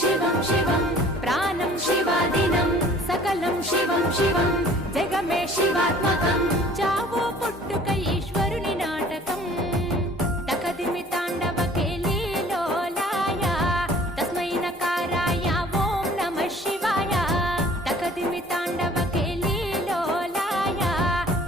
शिवं शिवं प्राणं शिवादिनं सकलं शिवं शिवं जगमे शिवात्मकं चावो पुट्टुक ईश्वरुनि नाटकं तकदिमि ताण्डव केलीलोलाय तस्मै नकाराय ॐ नमः शिवाय तकदिमि ताण्डव केलीलोलाय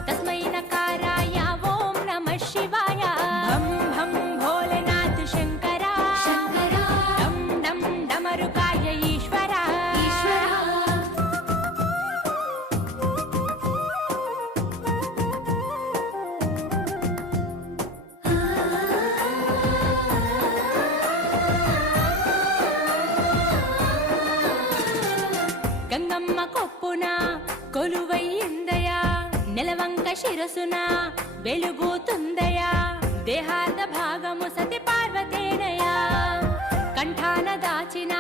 तस्मै नकाराय ॐ नमः शिवाय भं भं भोलेनाथ शङ्करा शङ्करा डं डं डमरुकाय ईश्वरा ईश्वरा గంగమ్మ కొప్పున కొలువైందయా నెలవంక శిరసున వెలుగుతుందయా దేహార్ధ భాగము సతి పార్వతేనయా కంఠాన దాచిన